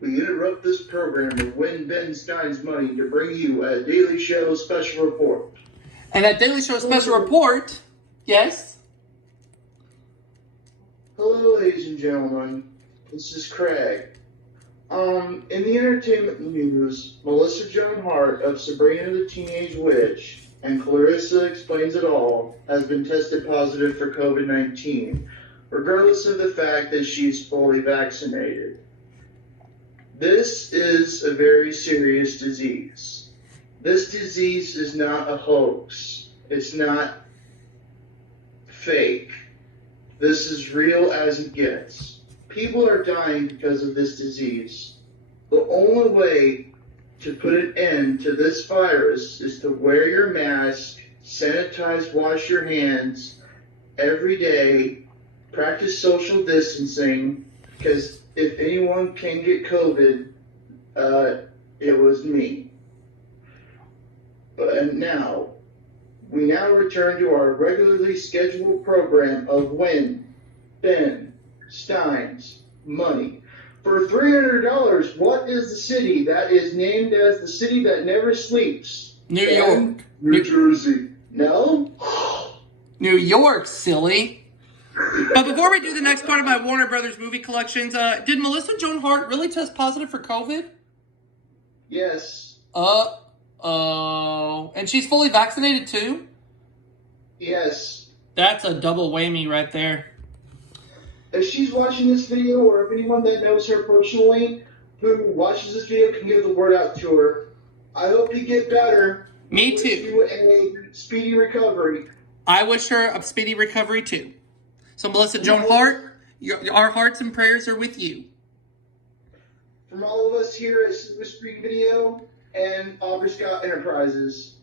We interrupt this program of Win Ben Stein's Money to bring you a Daily Show special report. And that Daily Show special report, yes? Hello, ladies and gentlemen. This is Craig. In the entertainment news, Melissa Joan Hart of Sabrina the Teenage Witch and Clarissa Explains It All has been tested positive for COVID-19, regardless of the fact that she's fully vaccinated. This is a very serious disease. This disease is not a hoax. It's not fake. This is real as it gets. People are dying because of this disease. The only way to put an end to this virus is to wear your mask, sanitize, wash your hands every day, practice social distancing, because if anyone can get COVID, it was me. And now, we now return to our regularly scheduled program of Win Ben Stein's Money. For $300, what is the city that is named as the city that never sleeps? New York. New Jersey. No? New York, silly. But before we do the next part of my Warner Brothers movie collections, did Melissa Joan Hart really test positive for COVID? Yes. Uh-oh. And she's fully vaccinated too? Yes. That's a double whammy right there. If she's watching this video, or if anyone that knows her personally who watches this video can give the word out to her, I hope you get better. Me Wish too. you a speedy recovery. I wish her a speedy recovery too. So Melissa Joan Hart, our hearts and prayers are with you. From all of us here at Super Screen Video and Aubrey Scott Enterprises.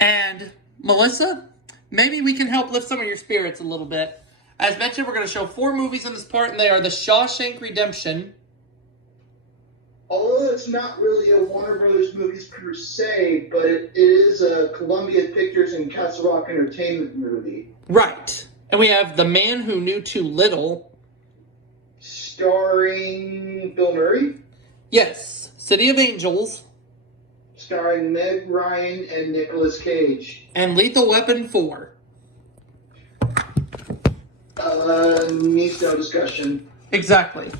And Melissa, maybe we can help lift some of your spirits a little bit. As mentioned, we're going to show 4 movies in this part, and they are The Shawshank Redemption. Although it's not really a Warner Brothers movie per se, but it is a Columbia Pictures and Castle Rock Entertainment movie. Right. And we have The Man Who Knew Too Little. Starring Bill Murray. Yes. City of Angels. Starring Meg Ryan and Nicolas Cage. And Lethal Weapon 4. Needs no discussion. Exactly.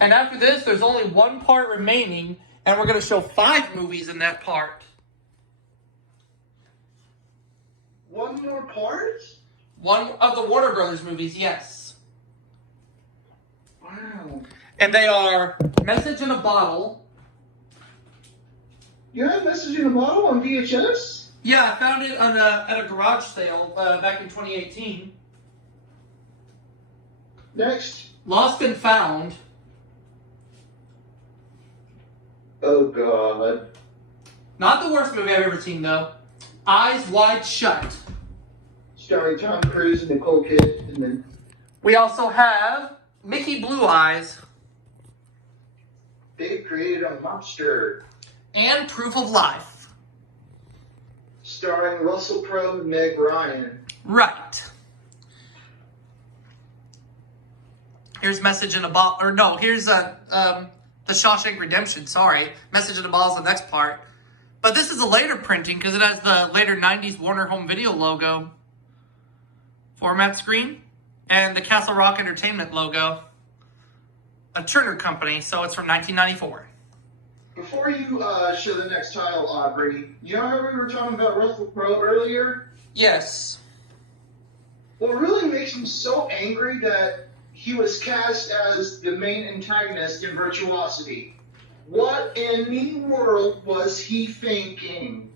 And after this, there's only one part remaining, and we're going to show 5 movies in that part. One more part? One of the Warner Brothers movies, yes. Wow. And they are Message in a Bottle. You have Message in a Bottle on VHS? Yeah, I found it on at a garage sale back in 2018. Next. Lost and Found. Oh, God. Not the worst movie I've ever seen, though. Eyes Wide Shut. Starring Tom Cruise and Nicole Kidman. We also have Mickey Blue Eyes. They've created a monster. And Proof of Life. Starring Russell Crowe and Meg Ryan. Right. Here's Message in a Bottle. Or no, here's The Shawshank Redemption, sorry. Message in a Bottle is the next part. But this is a later printing because it has the later 90s Warner Home Video logo. Format screen. And the Castle Rock Entertainment logo. A Turner company, so it's from 1994. Before you show the next title, Aubrey, you know how we were talking about Russell Crowe earlier? Yes. What really makes me so angry that he was cast as the main antagonist in Virtuosity. What in the world was he thinking?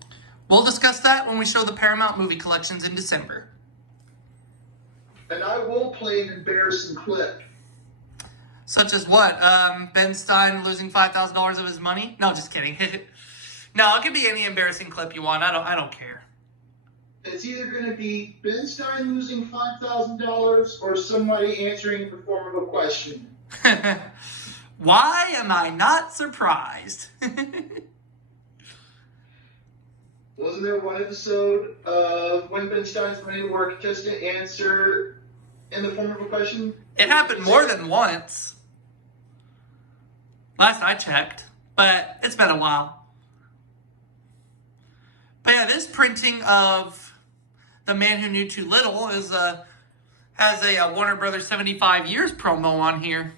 We'll discuss that when we show the Paramount movie collections in December. And I will play an embarrassing clip. Such as what? Ben Stein losing $5,000 of his money? No, just kidding. No, it could be any embarrassing clip you want. I don't care. It's either going to be Ben Stein losing $5,000 or somebody answering in the form of a question. Why am I not surprised? Wasn't there one episode of when Ben Stein's money to work just to answer in the form of a question? It happened more than once. Last I checked, but it's been a while. But yeah, this printing of The Man Who Knew Too Little has a Warner Brothers 75 years promo on here.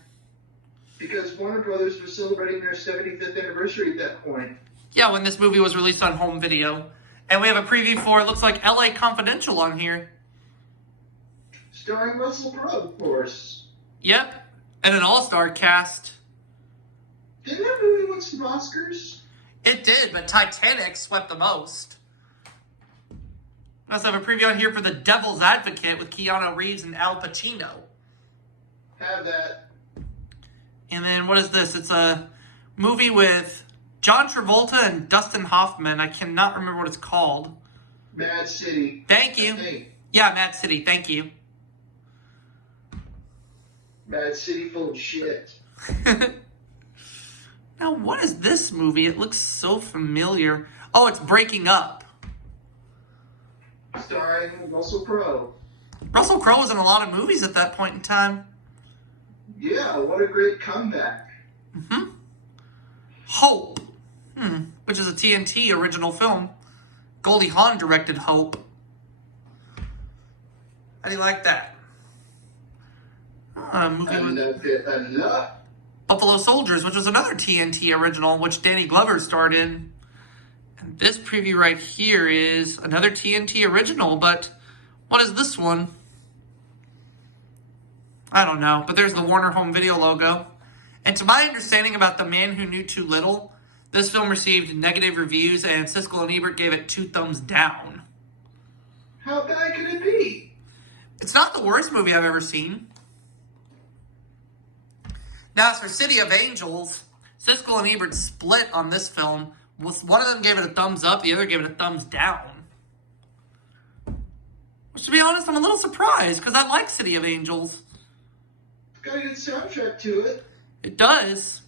Because Warner Brothers was celebrating their 75th anniversary at that point. Yeah, when this movie was released on home video. And we have a preview for, it looks like, LA Confidential on here. Starring Russell Crowe, of course. Yep, and an all-star cast. Didn't that movie win some Oscars? It did, but Titanic swept the most. We also have a preview on here for The Devil's Advocate with Keanu Reeves and Al Pacino. Have that. And then what is this? It's a movie with John Travolta and Dustin Hoffman. I cannot remember what it's called. Mad City. Thank you. Yeah, Mad City. Thank you. Mad City full of shit. Now, what is this movie? It looks so familiar. Oh, it's Breaking Up. Starring Russell Crowe. Russell Crowe was in a lot of movies at that point in time. Yeah, what a great comeback. Mm-hmm. Hope, which is a TNT original film. Goldie Hawn directed Hope. How do you like that? A movie with Enough. Buffalo Soldiers, which was another TNT original, which Danny Glover starred in. And this preview right here is another TNT original, but what is this one? I don't know, but there's the Warner Home Video logo. And to my understanding about The Man Who Knew Too Little, this film received negative reviews and Siskel and Ebert gave it 2 thumbs down. How bad can it be? It's not the worst movie I've ever seen. Now, as for City of Angels, Siskel and Ebert split on this film. One of them gave it a thumbs up, the other gave it a thumbs down. Which, to be honest, I'm a little surprised, because I like City of Angels. It's got a good soundtrack to it. It does.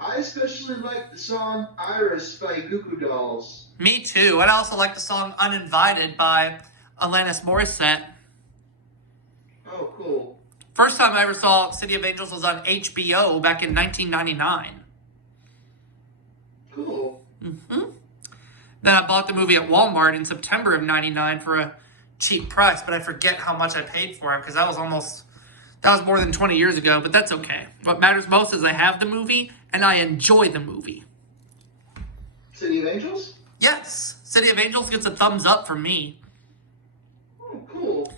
I especially like the song Iris by Goo Goo Dolls. Me too. And I also like the song Uninvited by Alanis Morissette. Oh, cool. First time I ever saw City of Angels was on HBO back in 1999. Cool. Mm-hmm. Then I bought the movie at Walmart in September of 99 for a cheap price, but I forget how much I paid for it because that was more than 20 years ago, but that's okay. What matters most is I have the movie and I enjoy the movie. City of Angels? Yes. City of Angels gets a thumbs up from me. Oh, cool.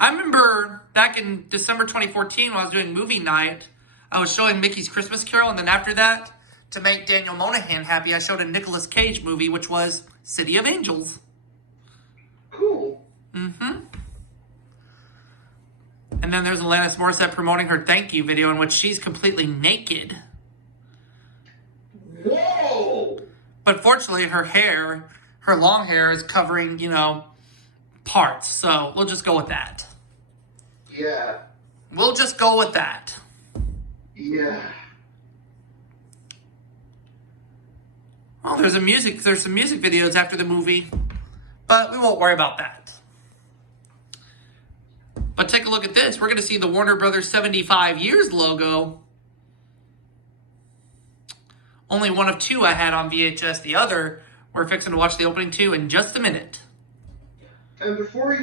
I remember back in December 2014 when I was doing movie night, I was showing Mickey's Christmas Carol, and then after that, to make Daniel Monahan happy, I showed a Nicolas Cage movie, which was City of Angels. Cool. Mm-hmm. And then there's Alanis Morissette promoting her thank you video in which she's completely naked. Whoa! But fortunately, her long hair is covering, parts. So we'll just go with that. Yeah. We'll just go with that. Yeah. Well, there's some music videos after the movie, but we won't worry about that. But take a look at this. We're going to see the Warner Brothers 75 years logo. Only one of 2 I had on VHS. The other, we're fixing to watch the opening 2 in just a minute. And before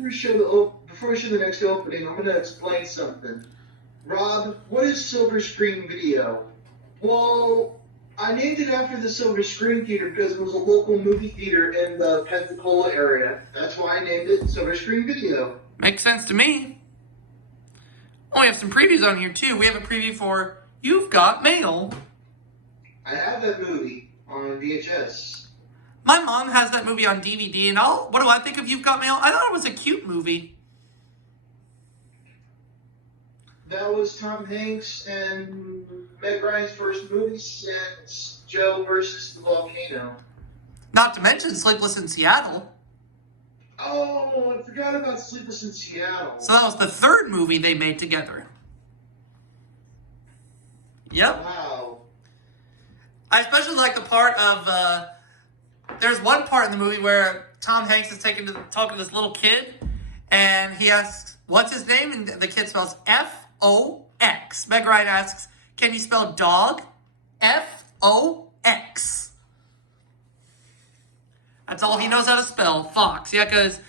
we show the next opening, I'm going to explain something. Rob, what is Silver Screen Video? Well, I named it after the Silver Screen Theater because it was a local movie theater in the Pensacola area. That's why I named it Silver Screen Video. Makes sense to me. Oh, we have some previews on here, too. We have a preview for You've Got Mail. I have that movie on VHS. My mom has that movie on DVD, and what do I think of You've Got Mail? I thought it was a cute movie. That was Tom Hanks and Meg Ryan's first movie since Joe versus the Volcano. Not to mention Sleepless in Seattle. Oh, I forgot about Sleepless in Seattle. So that was the 3rd movie they made together. Yep. Wow. I especially like the part of, there's one part in the movie where Tom Hanks is talking to this little kid, and he asks, what's his name? And the kid spells F-O-X. Meg Ryan asks, Can you spell dog? Fox. That's all he knows how to spell. Fox. Yeah, because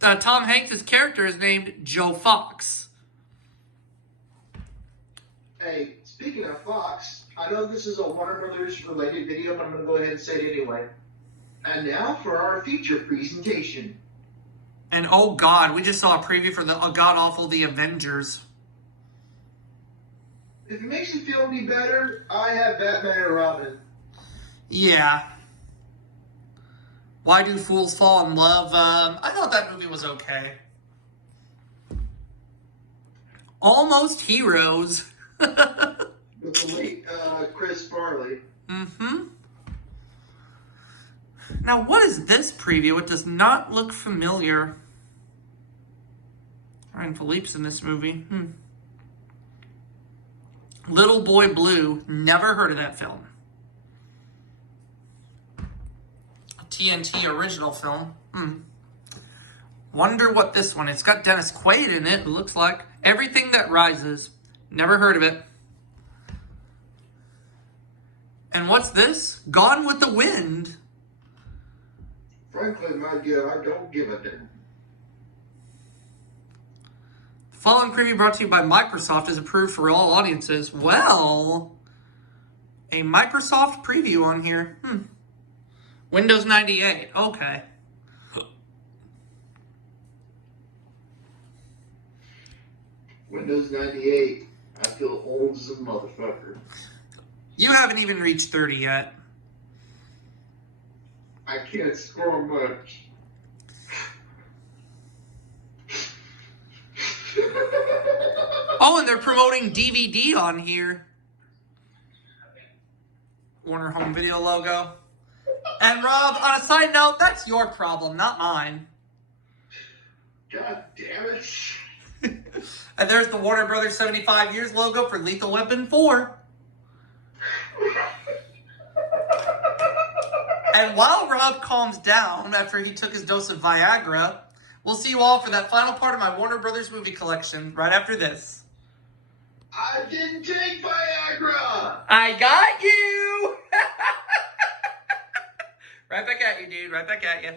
Tom Hanks' character is named Joe Fox. Hey, speaking of Fox, I know this is a Warner Brothers related video, but I'm going to go ahead and say it anyway. And now for our feature presentation. And oh god, we just saw a preview for the god-awful The Avengers. If it makes you feel any better, I have Batman and Robin. Yeah. Why Do Fools Fall in Love? I thought that movie was okay. Almost Heroes. With the late Chris Farley. Mm-hmm. Now, what is this preview? It does not look familiar. Ryan Philippe's in this movie. Little Boy Blue. Never heard of that film. A TNT original film. Wonder what this one is. It's got Dennis Quaid in it, it looks like. Everything That Rises. Never heard of it. And what's this? Gone with the Wind. Frankly, my dear, I don't give a damn. The following preview brought to you by Microsoft is approved for all audiences. Well, a Microsoft preview on here. Windows 98. Okay. Windows 98. I feel old as a motherfucker. You haven't even reached 30 yet. I can't scroll much. Oh, and they're promoting DVD on here. Warner Home Video logo. And Rob, on a side note, that's your problem, not mine. God damn it. And there's the Warner Brothers 75 years logo for Lethal Weapon 4. And while Rob calms down after he took his dose of Viagra, we'll see you all for that final part of my Warner Brothers movie collection right after this. I didn't take Viagra! I got you! Right back at you, dude. Right back at you.